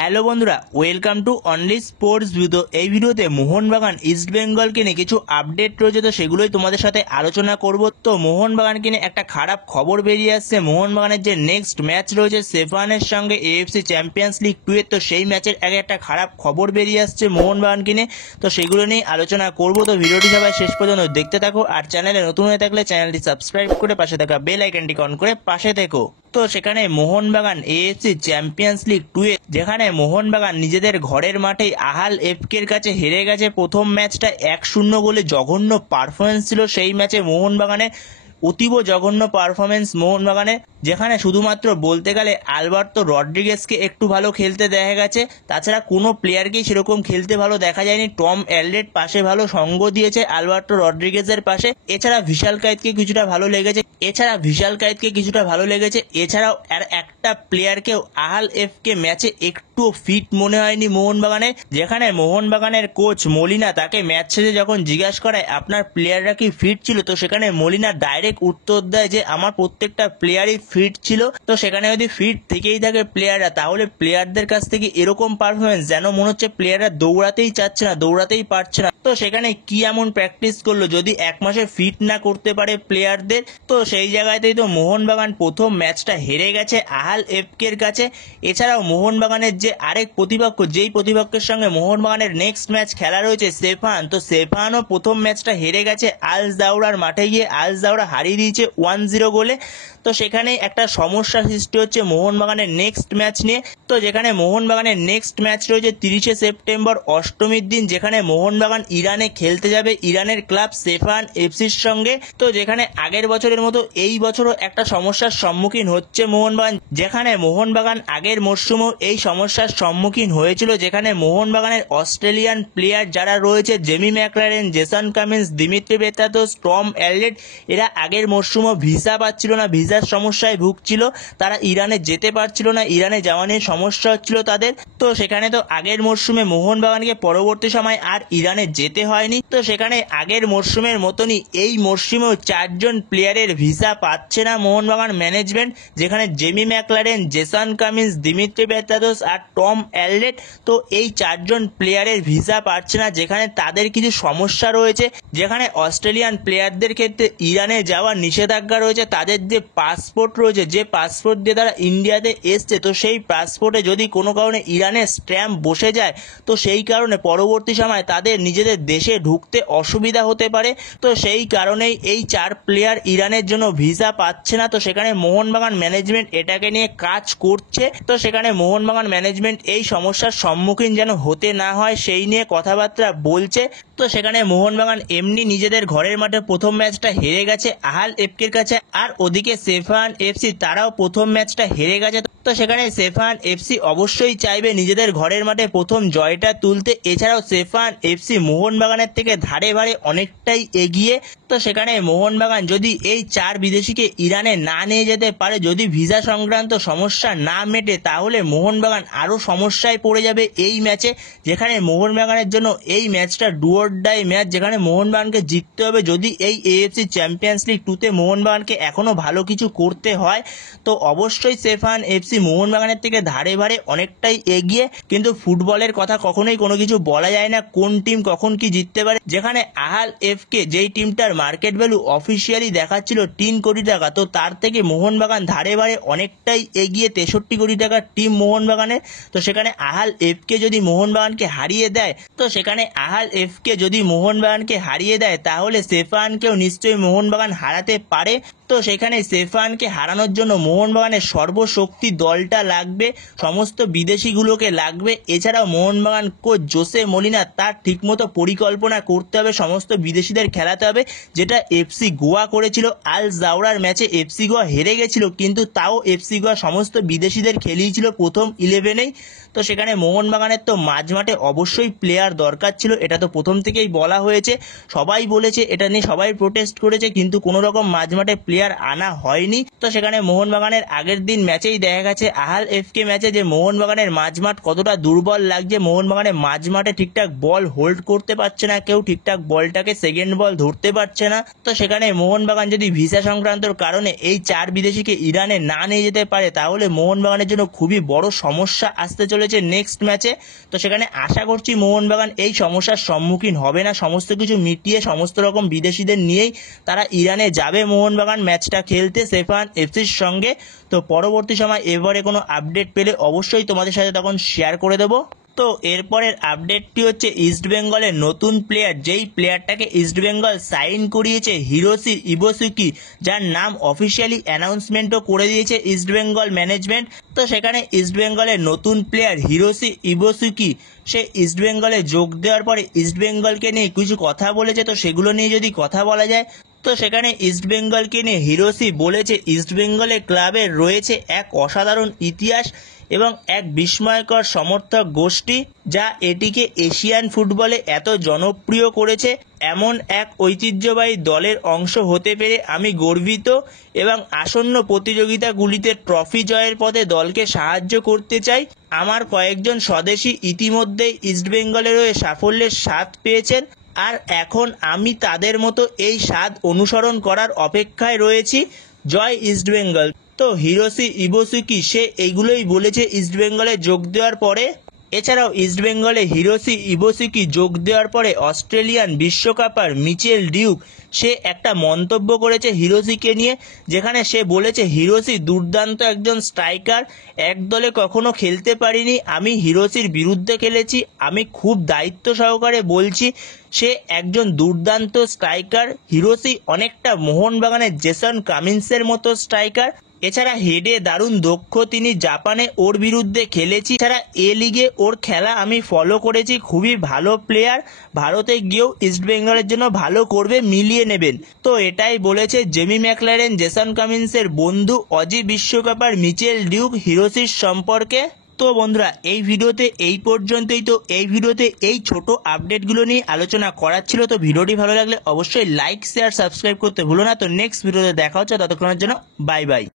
Hello বন্ধুরা, welcome to only sports video. এই ভিডিওতে মোহনবাগান ইস্ট বেঙ্গলকে নিয়ে কিছু আপডেট রয়েছে, তো সেগুলোই তোমাদের সাথে আলোচনা করব। তো মোহনবাগানকে নিয়ে একটা খারাপ খবর বেরিয়ে আসছে। মোহনবাগানের যে নেক্সট ম্যাচ রয়েছে সেফানের সঙ্গে এএফসি চ্যাম্পিয়ন্স লিগ 2 এর, তো সেই ম্যাচের আগে একটা খারাপ খবর বেরিয়ে আসছে মোহনবাগানকে নিয়ে, তো সেগুলো নিয়ে আলোচনা করব। তো ভিডিওটি সবাই শেষ পর্যন্ত দেখতে থাকো, আর চ্যানেলে নতুন হয়ে থাকলে চ্যানেলটি সাবস্ক্রাইব করে পাশে থাকা বেল আইকনটি অন করে পাশে থেকো। তো সেখানে মোহনবাগান এএফসি চ্যাম্পিয়ন্স লিগ 2 এ, যেখানে মোহনবাগান নিজেদের ঘরের মাঠেই আহাল এফকের কাছে হেরে গেছে। প্রথম ম্যাচটা 1-0 গোলে জঘন্য পারফরমেন্স ছিল সেই ম্যাচে মোহনবাগানের, অতীব জঘন্য পারফরমেন্স মোহনবাগানের, যেখানে শুধুমাত্র বলতে গেলে আলবার্তো রড্রিগেজকে একটু ভালো খেলতে দেখা গেছে, তাছাড়া কোনো প্লেয়ারকেই সেরকম খেলতে ভালো দেখা যায়নি। টম অ্যালডেট পাশে ভালো সঙ্গ দিয়েছে আলবার্তো রড্রিগেজের পাশে, এছাড়া ভিশাল কায়েতকে কিছুটা ভালো লেগেছে, এছাড়াও আর একটা প্লেয়ারকেও আহাল এফকে ম্যাচে একটু ফিট মনে হয়নি মোহনবাগানে, যেখানে মোহনবাগানের কোচ মলিনা তাকে ম্যাচ শেষে যখন জিজ্ঞাসা করায় আপনার প্লেয়াররা কি ফিট ছিল, তো সেখানে মলিনা ডাইরেক্ট উত্তর দেয় যে আমার প্রত্যেকটা প্লেয়ারই ফিট ছিল। তো সেখানে যদি ফিট থেকেই থাকে প্লেয়াররা, তাহলে প্লেয়ারদের কাছ থেকে এরকম পারফরমেন্স যেন মনে হচ্ছে প্লেয়াররা দৌড়াতেই চাচ্ছে না, দৌড়াতেই পারছে না। তো সেখানে কি এমন প্র্যাকটিস করলো যদি এক মাসে ফিট না করতে পারে প্লেয়ারদের? তো সেই জায়গাতেই তো মোহনবাগান প্রথম ম্যাচটা হেরে গেছে আহাল এফকের কাছে। এছাড়াও মোহনবাগানের যে আরেক প্রতিপক্ষ, যেই প্রতিপক্ষের সঙ্গে মোহনবাগানের নেক্সট ম্যাচ খেলা রয়েছে সেফান, তো সেফানও প্রথম ম্যাচটা হেরে গেছে আল জাউরার মাঠে গিয়ে। আল জাউরা হারিয়ে দিয়েছে 1-0 গোলে। তো সেখানে একটা সমস্যা সৃষ্টি হচ্ছে মোহনবাগানের নেক্সট ম্যাচ নিয়ে। তো যেখানে মোহনবাগানের নেক্সট ম্যাচ রয়েছে 30শে সেপ্টেম্বর অষ্টমীর দিন, যেখানে মোহনবাগান ইরানে খেলতে যাবে ইরানের ক্লাব সেফান এফসির সঙ্গে। তো যেখানে আগের বছরের মতো এই বছরও একটা সমস্যার সম্মুখীন হচ্ছে মোহনবাগান, যেখানে মোহনবাগান আগের মরশুমেও এই সমস্যার সম্মুখীন হয়েছিল, যেখানে মোহনবাগানের অস্ট্রেলিয়ান প্লেয়ার যারা রয়েছে Jamie Maclaren, Jason Cummings, Dimitri Petratos, Tom Aldred, এরা আগের মরশুমও ভিসা পাচ্ছিল না, ভিসার সমস্যায় ভুগছিল, তারা ইরানে যেতে পারছিল না, ইরানে যাওয়া নিয়ে সমস্যা হচ্ছিল তাদের। তো সেখানে তো আগের মরশুমে মোহনবাগানকে পরবর্তী সময় আর ইরানে যেতে হয়নি। তো সেখানে আগের মরশুমের মতনই এই মরশুমেও 4জন প্লেয়ারের ভিসা পাচ্ছে না মোহনবাগান ম্যানেজমেন্ট, যেখানে Jamie Maclaren, Jason Cummings, Dimitri Petratos আর টম অ্যালডেট। তো এই 4জন প্লেয়ারের ভিসা পাচ্ছে না, যেখানে তাদের কিছু সমস্যা রয়েছে, যেখানে অস্ট্রেলিয়ান প্লেয়ারদের ক্ষেত্রে ইরানে যাওয়ার নিষেধাজ্ঞা রয়েছে। তাদের যে পাসপোর্ট রয়েছে, যে পাসপোর্ট দিয়ে তারা ইন্ডিয়াতে এসছে, তো সেই পাসপোর্টে যদি কোনো কারণে ইরানের স্ট্যাম্প বসে যায়, তো সেই কারণে পরবর্তী সময় তাদের নিজেদের দেশে ঢুকতে অসুবিধা হতে পারে। তো সেই কারণেই এই 4 প্লেয়ার ইরানের জন্য ভিসা পাচ্ছে না। তো সেখানে মোহনবাগান ম্যানেজমেন্ট এটাকে নিয়ে কাজ করছে। তো সেখানে মোহনবাগান ম্যানেজমেন্ট এই সমস্যার সম্মুখীন যেন হতে না হয় সেই নিয়ে কথাবার্তা বলছে। তো সেখানে মোহনবাগান এমনি নিজেদের ঘরের মাঠে প্রথম ম্যাচটা হেরে গেছে আহাল এফকের কাছে, আর ওদিকে সেফান এফসি তারাও প্রথম ম্যাচটা হেরে গেছে। তো সেখানে সেফান এফসি অবশ্যই চাইবে নিজেদের ঘরের মাঠে প্রথম জয়টা তুলতে। এছাড়াও সেফান এফসি মোহনবাগানের থেকে ধারে ভারে অনেকটাই এগিয়ে। তো সেখানে মোহনবাগান যদি এই 4 বিদেশিকে ইরানে না নিয়ে যেতে পারে, যদি ভিসা সংক্রান্ত সমস্যা না মেটে, তাহলে মোহনবাগান আরও সমস্যায় পড়ে যাবে এই ম্যাচে, যেখানে মোহনবাগানের জন্য এই ম্যাচটা ডু অর ডাই ম্যাচ, যেখানে মোহনবাগানকে জিততে হবে যদি এই এএফসি চ্যাম্পিয়ন্স লিগ 2 তে মোহনবাগানকে এখনও ভালো কিছু করতে হয়। তো অবশ্যই সেফান এফসি মোহনবাগানের থেকে ধারে ভারে অনেকটাই এগিয়ে, কিন্তু ফুটবলের কথা কখনোই কোনো কিছু বলা যায় না, কোন টিম কখন কি জিততে পারে। যেখানে আহাল এফকে যেই টিমটার মার্কেট ভ্যালু অফিসিয়ালি দেখাচ্ছিল 3 কোটি টাকা, তো তার থেকে মোহনবাগান ধারে ভারে অনেকটাই এগিয়ে, 63 কোটি টাকার টিম মোহনবাগানের। তো সেখানে আহাল এফকে যদি মোহনবাগানকে হারিয়ে দেয়, তাহলে সেফানকেও নিশ্চয়ই মোহনবাগান হারাতে পারে। তো সেখানে সেফানকে হারানোর জন্য মোহনবাগানের সর্বশক্তি দলটা লাগবে, সমস্ত বিদেশিগুলোকে লাগবে। এছাড়াও মোহনবাগান কোচ জোসে মলিনা তার ঠিকমতো পরিকল্পনা করতে হবে, সমস্ত বিদেশিদের খেলাতে হবে, যেটা এফসি গোয়া করেছিল আল জাউরার ম্যাচে। এফসি গোয়া হেরে গেছিল, কিন্তু তাও এফসি গোয়া সমস্ত বিদেশিদের খেলিয়েছিল প্রথম 11-এই। তো সেখানে মোহনবাগানের তো মাঝমাঠে অবশ্যই প্লেয়ার দরকার ছিল, এটা তো প্রথম থেকেই বলা হয়েছে, সবাই বলেছে, এটা নিয়ে সবাই প্রোটেস্ট করেছে, কিন্তু কোনো রকম মাঝমাঠে প্লেয়ার প্লেয়ার আনা হয়নি। তো সেখানে মোহনবাগানের আগের দিন ম্যাচেই দেখা গেছে আহাল এফকে ম্যাচে যে মোহনবাগানের মাঝমাঠ কতটা দুর্বল লাগছে। মোহনবাগানের মাঝমাঠে ঠিকঠাক বল হোল্ড করতে পারছে না কেউ, ঠিকঠাক বলটাকে সেকেন্ড বল ধরতে পারছে না। তো সেখানে মোহনবাগান যদি ভিসা সংক্রান্তর কারণে এই 4 বিদেশিকে ইরানে না নিয়ে যেতে পারে তাহলে মোহনবাগানের জন্য খুবই বড় সমস্যা আসতে চলেছে নেক্সট ম্যাচে। তো সেখানে আশা করছি মোহনবাগান এই সমস্যার সম্মুখীন হবে না, সমস্ত কিছু মিটিয়ে সমস্ত রকম বিদেশিদের নিয়েই তারা ইরানে যাবে মোহনবাগান ম্যাচটা খেলতে সেফান এফসির সঙ্গে। তো পরবর্তী সময় এবারে কোনো আপডেট পেলে অবশ্যই তোমাদের সাথে তখন শেয়ার করে দেবো। তো এরপরের আপডেটটি হচ্ছে ইস্টবেঙ্গলের নতুন প্লেয়ার, যেই প্লেয়ারটাকে ইস্টবেঙ্গল সাইন করিয়েছে হিরোশি ইবোসুকি, যার নাম অফিসিয়ালি অ্যানাউন্সমেন্টও করে দিয়েছে ইস্টবেঙ্গল ম্যানেজমেন্ট। তো সেখানে ইস্টবেঙ্গলের নতুন প্লেয়ার হিরোশি ইবোসুকি সে ইস্টবেঙ্গলে যোগ দেওয়ার পরে ইস্টবেঙ্গলকে নিয়ে কিছু কথা বলেছে। তো সেগুলো নিয়ে যদি কথা বলা যায় তো সেখানে ইস্টবেঙ্গলকে নিয়ে হিরোশি বলেছে ইস্টবেঙ্গলের ক্লাবের রয়েছে এক অসাধারণ ইতিহাস এবং এক বিস্ময়কর সমর্থক গোষ্ঠী, যা এটিকে এশিয়ান ফুটবলে এত জনপ্রিয় করেছে। এমন এক ঐতিহ্যবাহী দলের অংশ হতে পেরে আমি গর্বিত এবং আসন্ন প্রতিযোগিতাগুলিতে ট্রফি জয়ের পথে দলকে সাহায্য করতে চাই। আমার কয়েকজন স্বদেশী ইতিমধ্যেই ইস্টবেঙ্গলের হয়ে সাফল্যের স্বাদ পেয়েছেন আর এখন আমি তাদের মতো এই স্বাদ অনুসরণ করার অপেক্ষায় রয়েছি। জয় ইস্টবেঙ্গল। তো হিরোশি ইবোসুকি সে এইগুলোই বলেছে ইস্টবেঙ্গলে যোগ দেওয়ার পরে। এছাড়াও ইস্টবেঙ্গলে হিরোশি ইবোসুকি যোগ দেওয়ার পরে অস্ট্রেলিয়ান বিশ্বকাপার মিচেল ডিউক সে একটা মন্তব্য করেছে হিরোশিকে নিয়ে, যেখানে সে বলেছে হিরোশি দুর্দান্ত একজন স্ট্রাইকার, এক দলে কখনো খেলতে পারিনি, আমি হিরোশির বিরুদ্ধে খেলেছি, আমি খুব দায়িত্ব সহকারে বলছি সে একজন দুর্দান্ত স্ট্রাইকার। হিরোশি অনেকটা মোহনবাগানের জেসন কামিন্সের মতো স্ট্রাইকার। এছাড়া হেডে দারুণ দক্ষ তিনি, জাপানে ওর বিরুদ্ধে খেলেছি, এছাড়া এ লিগে ওর খেলা আমি ফলো করেছি, খুবই ভালো প্লেয়ার, ভারতে গিয়েও ইস্টবেঙ্গলের জন্য ভালো করবে, মিলিয়ে নেবেন। তো এটাই বলেছে জেমি ম্যাকলারেন জেসন কামিন্সের বন্ধু অজি বিশ্বকাপার মিচেল ডিউক হিরোশির সম্পর্কে। তো বন্ধুরা এই ভিডিওতে এই পর্যন্তই। তো এই ভিডিওতে এই ছোট আপডেটগুলো নিয়ে আলোচনা করার ছিল। তো ভিডিওটি ভালো লাগলে অবশ্যই লাইক শেয়ার সাবস্ক্রাইব করতে ভুলো না। তো নেক্সট ভিডিওতে দেখা হচ্ছে, ততক্ষণের জন্য বাই বাই।